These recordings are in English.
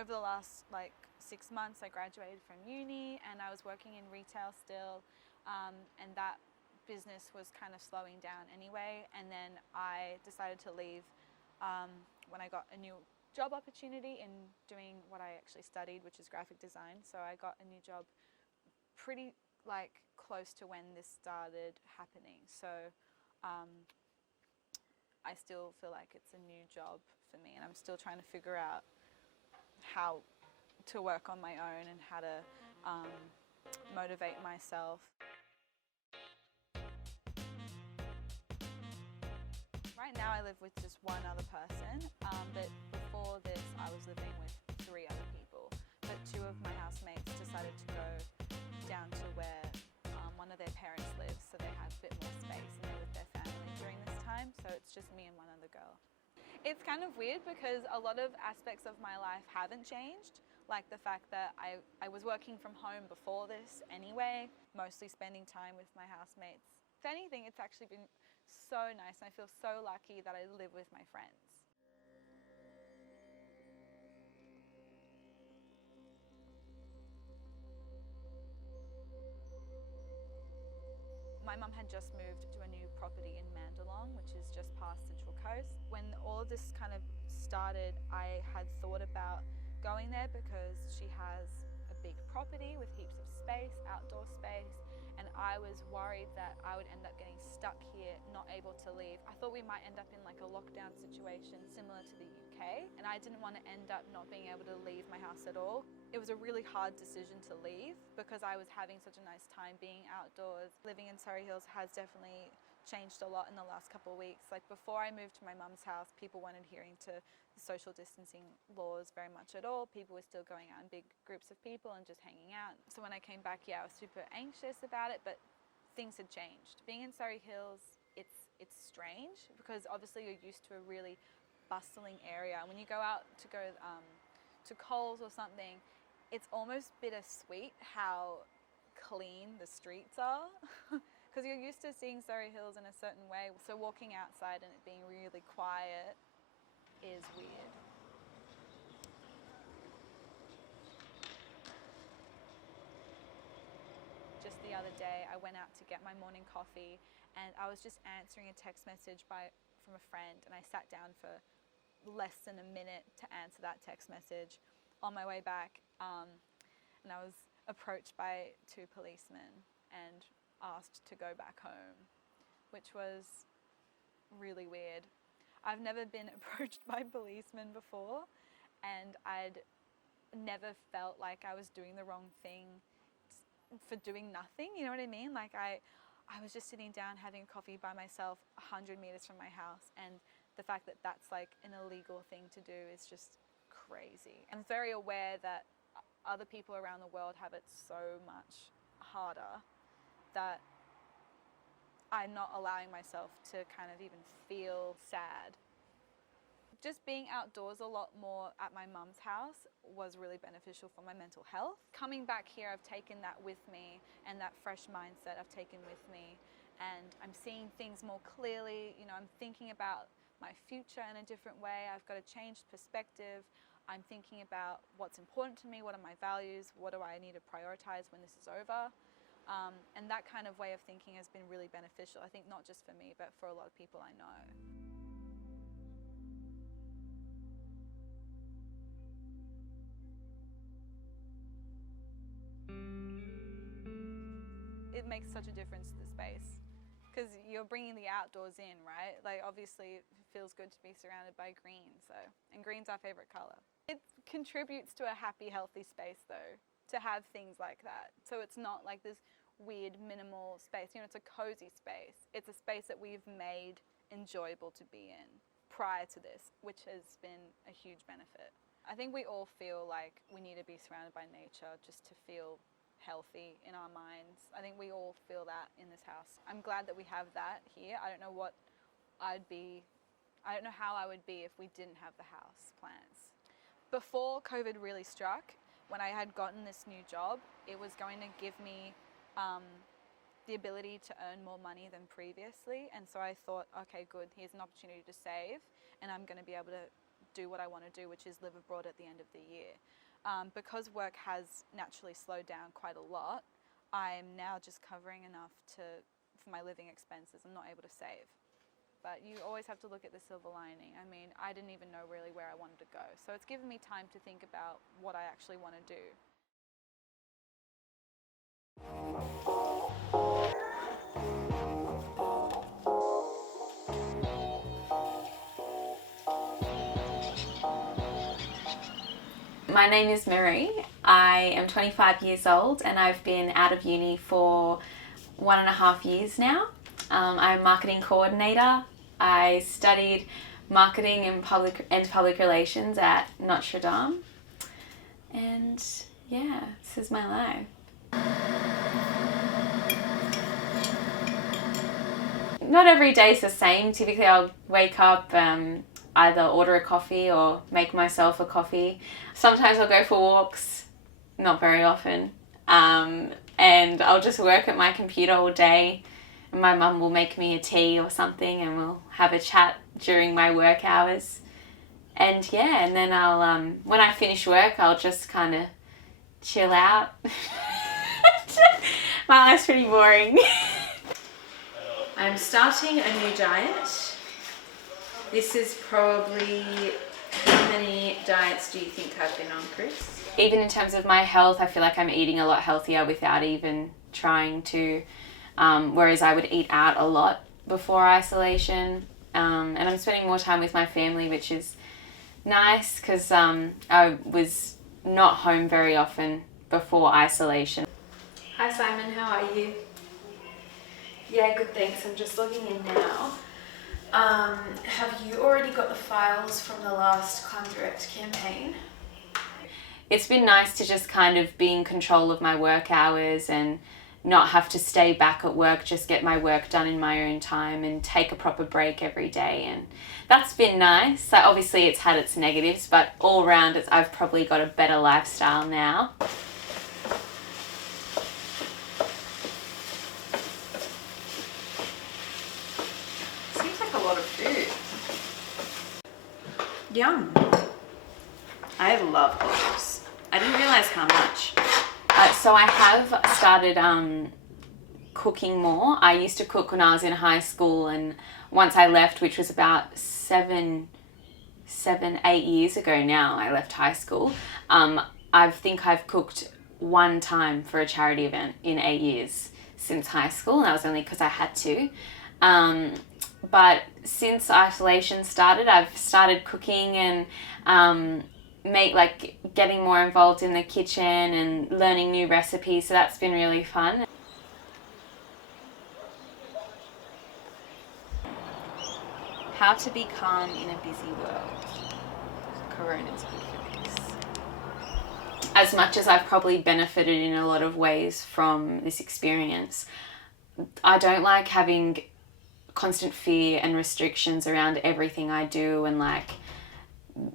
Over the last like 6 months, I graduated from uni and I was working in retail still, and that business was kind of slowing down anyway. And then I decided to leave when I got a new job opportunity in doing what I actually studied, which is graphic design. So I got a new job pretty like close to when this started happening. So I still feel like it's a new job for me, and I'm still trying to figure out how to work on my own and how to motivate myself. Right now I live with just one other person, but before this I was living with 3 other people. But 2 of my housemates decided to go down to where one of their parents lives, so they have a bit more space and they're with their family during this time, so it's just me and one other girl. It's kind of weird because a lot of aspects of my life haven't changed, like the fact that I was working from home before this anyway, mostly spending time with my housemates. If anything, it's actually been so nice and I feel so lucky that I live with my friends. My mum had just moved to a new property in Mandalong, which is just past Central Coast. When all of this kind of started, I had thought about going there because she has a big property with heaps of space, outdoor space, and I was worried that I would end up getting stuck here, not able to leave. I thought we might end up in like a lockdown situation similar to the UK, and I didn't want to end up not being able to leave my house at all. It was a really hard decision to leave because I was having such a nice time being outdoors. Living in Surry Hills has definitely changed a lot in the last couple of weeks. Like before I moved to my mum's house, people weren't adhering to the social distancing laws very much at all. People were still going out in big groups of people and just hanging out. So when I came back, yeah, I was super anxious about it, but things had changed. Being in Surry Hills, it's strange because obviously you're used to a really bustling area. And when you go out to to Coles or something, it's almost bittersweet how clean the streets are because you're used to seeing Surry Hills in a certain way. So walking outside and it being really quiet is weird. Just the other day, I went out to get my morning coffee and I was just answering a text message from a friend, and I sat down for less than a minute to answer that text message. On my way back, and I was approached by 2 policemen and asked to go back home, which was really weird. I've never been approached by policemen before, and I'd never felt like I was doing the wrong thing for doing nothing, you know what I mean? Like I was just sitting down having a coffee by myself 100 meters from my house, and the fact that that's like an illegal thing to do is just crazy. I'm very aware that other people around the world have it so much harder that I'm not allowing myself to kind of even feel sad. Just being outdoors a lot more at my mum's house was really beneficial for my mental health. Coming back here, I've taken that with me, and that fresh mindset I've taken with me, and I'm seeing things more clearly. You know, I'm thinking about my future in a different way. I've got a changed perspective. I'm thinking about what's important to me, what are my values, what do I need to prioritize when this is over. And that kind of way of thinking has been really beneficial, I think, not just for me, but for a lot of people I know. It makes such a difference to the space because you're bringing the outdoors in, right? Like obviously it feels good to be surrounded by green, and green's our favorite color. It contributes to a happy, healthy space though, to have things like that. So it's not like this weird minimal space, you know, it's a cozy space. It's a space that we've made enjoyable to be in prior to this, which has been a huge benefit. I think we all feel like we need to be surrounded by nature just to feel healthy in our minds. I think we all feel that in this house. I'm glad that we have that here. I don't know how I would be if we didn't have the house plants. Before COVID really struck, when I had gotten this new job, it was going to give me the ability to earn more money than previously. And so I thought, okay, good, here's an opportunity to save, and I'm going to be able to do what I want to do, which is live abroad at the end of the year. Because work has naturally slowed down quite a lot, I'm now just covering enough for my living expenses. I'm not able to save. But you always have to look at the silver lining. I mean, I didn't even know really where I wanted to go. So it's given me time to think about what I actually want to do. My name is Marie. I am 25 years old and I've been out of uni for 1.5 years now. I'm a marketing coordinator. I studied marketing and public relations at Notre Dame. And yeah, this is my life. Not every day is the same. Typically I'll wake up, either order a coffee or make myself a coffee. Sometimes I'll go for walks, not very often. And I'll just work at my computer all day. My mum will make me a tea or something and we'll have a chat during my work hours. And yeah, and then I'll, when I finish work, I'll just kind of chill out. My life's pretty boring. I'm starting a new diet. This is probably, how many diets do you think I've been on, Chris? Even in terms of my health, I feel like I'm eating a lot healthier without even trying to, whereas I would eat out a lot before isolation. And I'm spending more time with my family, which is nice because I was not home very often before isolation. Hi Simon, how are you? Yeah, good, thanks. I'm just logging in now. Have you already got the files from the last ClimDirect campaign? It's been nice to just kind of be in control of my work hours and not have to stay back at work, just get my work done in my own time and take a proper break every day. And that's been nice. Like, obviously it's had its negatives, but all around I've probably got a better lifestyle now. Yum. I love olives. I didn't realise how much. So I have started cooking more. I used to cook when I was in high school, and once I left, which was about 8 years ago now, I left high school. I think I've cooked one time for a charity event in 8 years since high school, and that was only because I had to. But since isolation started, I've started cooking and getting more involved in the kitchen and learning new recipes, so that's been really fun. How to be calm in a busy world. Corona's good for this. As much as I've probably benefited in a lot of ways from this experience, I don't like having constant fear and restrictions around everything I do, and like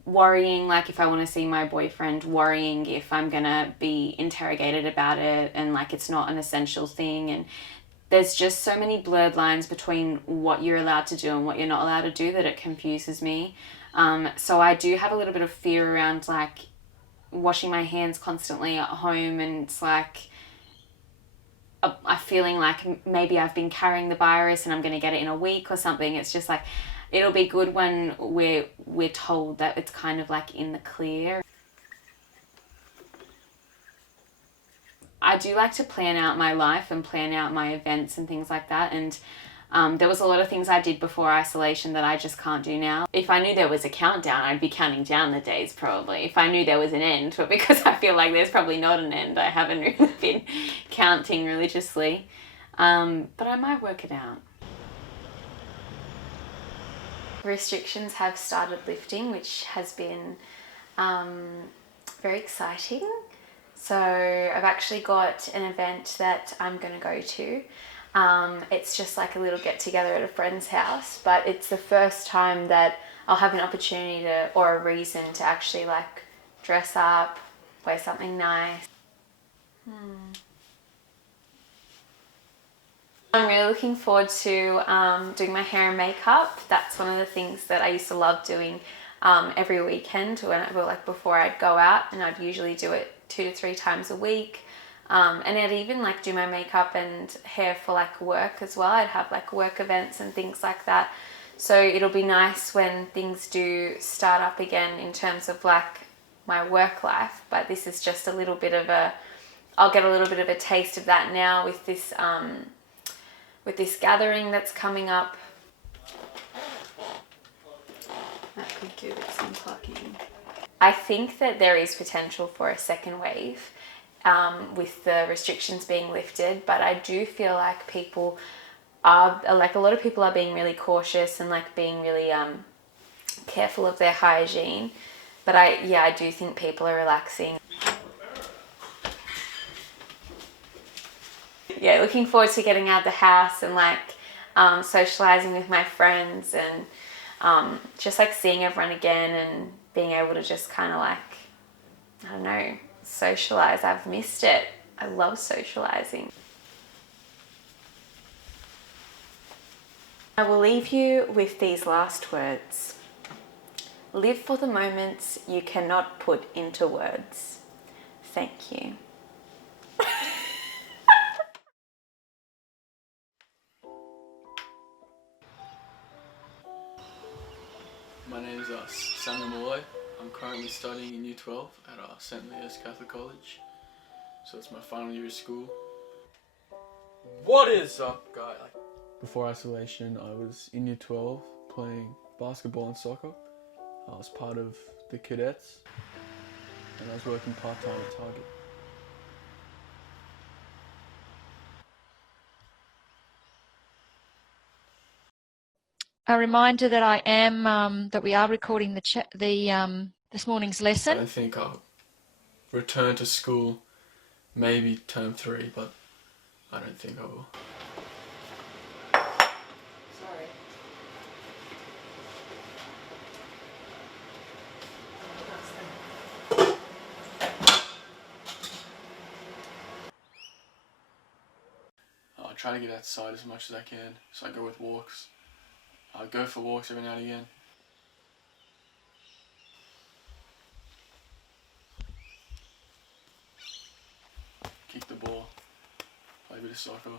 worrying, like if I want to see my boyfriend, worrying if I'm gonna be interrogated about it and like it's not an essential thing. And there's just so many blurred lines between what you're allowed to do and what you're not allowed to do that it confuses me. So I do have a little bit of fear around like washing my hands constantly at home, and it's like I'm feeling like maybe I've been carrying the virus and I'm going to get it in a week or something. It's just like, it'll be good when we're told that it's kind of like in the clear. I do like to plan out my life and plan out my events and things like that. And there was a lot of things I did before isolation that I just can't do now. If I knew there was a countdown, I'd be counting down the days probably. If I knew there was an end, but because I feel like there's probably not an end, I haven't really been counting religiously. But I might work it out. Restrictions have started lifting, which has been very exciting. So I've actually got an event that I'm going to go to. It's just like a little get together at a friend's house, but it's the first time that I'll have an opportunity to, or a reason to actually like dress up, wear something nice. I'm really looking forward to doing my hair and makeup. That's one of the things that I used to love doing every weekend before I'd go out, and I'd usually do it 2 to 3 times a week. And I'd even like do my makeup and hair for like work as well. I'd have like work events and things like that. So it'll be nice when things do start up again in terms of like my work life. But this is just a little bit of I'll get a little bit of a taste of that now with this gathering that's coming up. That could do with some plucking. I think that there is potential for a second wave with the restrictions being lifted, but I do feel like people are, like a lot of people are being really cautious and like being really careful of their hygiene. But I do think people are relaxing. Yeah, looking forward to getting out of the house and like socializing with my friends and just like seeing everyone again and being able to just kind of like, I don't know, socialize. I've missed it. I love socializing. I will leave you with these last words. Live for the moments you cannot put into words. Thank you. My name is Sam Molloy. I'm currently studying in Year 12 at St. Leo's Catholic College. So it's my final year of school. What is up, guys? Before isolation, I was in Year 12 playing basketball and soccer. I was part of the cadets and I was working part-time at Target. A reminder that I am that we are recording this morning's lesson. I think I'll return to school maybe term 3, but I don't think I will. Sorry. I try to get outside as much as I can, so I go with walks. I go for walks every now and again. Kick the ball, play a bit of soccer,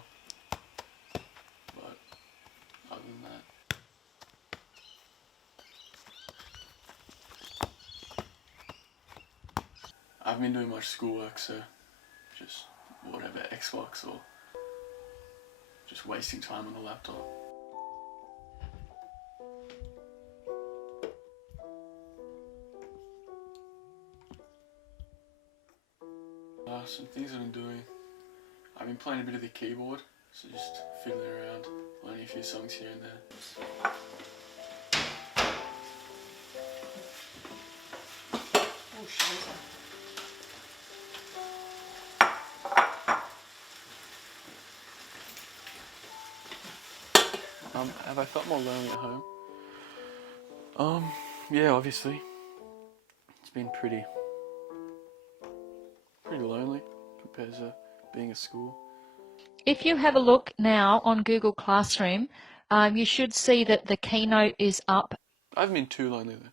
but other than that. I haven't been doing much schoolwork, so just whatever, Xbox or just wasting time on the laptop. Some things I've been doing. I've been playing a bit of the keyboard, so just fiddling around, learning a few songs here and there. Oh, shit. Have I felt more lonely at home? Yeah, obviously. It's been pretty lonely compared to being at school. If you have a look now on Google Classroom, you should see that the keynote is up. I haven't been too lonely though.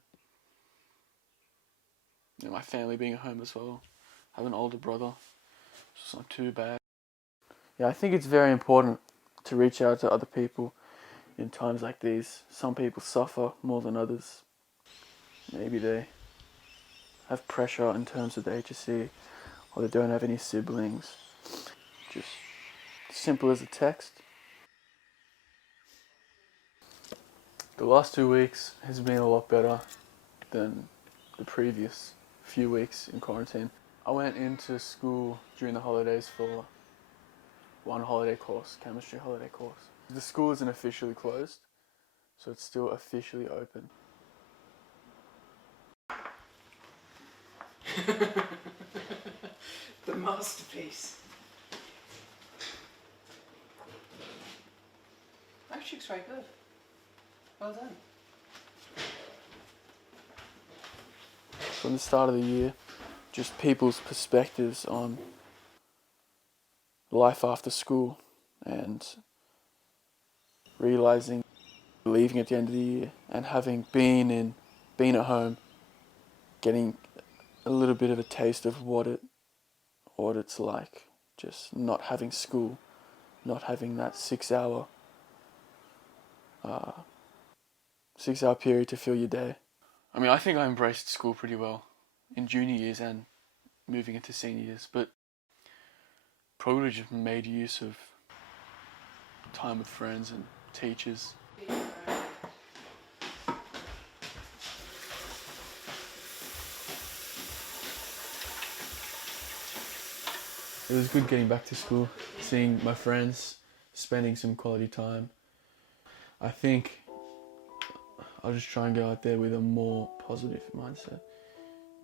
You know, my family being at home as well. I have an older brother, so it's not too bad. Yeah, I think it's very important to reach out to other people in times like these. Some people suffer more than others. Maybe they have pressure in terms of the HSC, or they don't have any siblings. Just simple as a text. The last 2 weeks has been a lot better than the previous few weeks in quarantine. I went into school during the holidays for one holiday course, chemistry holiday course. The school isn't officially closed, so it's still officially open. The masterpiece. Actually, it's very good. Well done. From the start of the year, just people's perspectives on life after school and realising leaving at the end of the year and having been in being at home, getting a little bit of a taste of what it's like, just not having school, not having that 6 hour period to fill your day. I mean, I think I embraced school pretty well in junior years and moving into senior years, but probably just made use of time with friends and teachers. It was good getting back to school, seeing my friends, spending some quality time. I think I'll just try and go out there with a more positive mindset,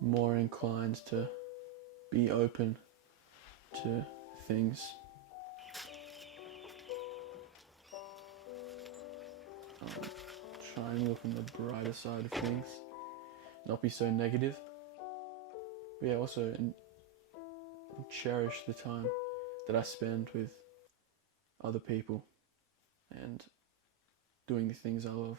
more inclined to be open to things. Try and look on the brighter side of things, not be so negative. But yeah, also cherish the time that I spend with other people and doing the things I love.